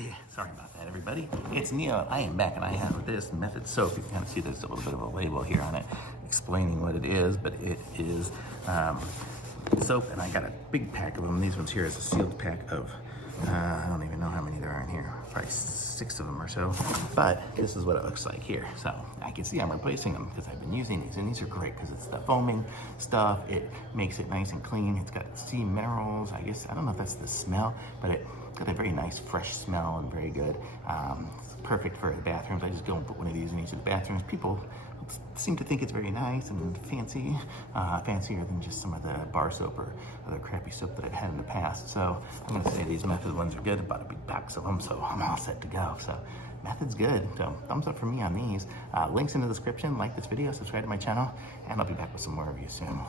Hey, sorry about that, everybody. It's Neil. I am back, and I have this Method soap. You can kind of see there's a little bit of a label here on it explaining what it is, but it is soap, and I got a big pack of them. These ones here is a sealed pack of, I don't even know how many there are in here, probably 6 of them or so, but this is what it looks like here. So I can see I'm replacing them because I've been using these, and these are great because it's the foaming stuff. It makes it nice and clean. It's got sea minerals. I guess, I don't know if that's the smell, but it got a very nice fresh smell and very good. It's perfect for the bathrooms. I just go and put one of these in each of the bathrooms. People seem to think it's very nice and fancy, fancier than just some of the bar soap or other crappy soap that I've had in the past. So I'm gonna say these Method ones are good. I bought a big box of them, so I'm all set to go. So Method's good, so thumbs up for me on these. Links in the description. Like this video, subscribe to my channel, and I'll be back with some more reviews soon.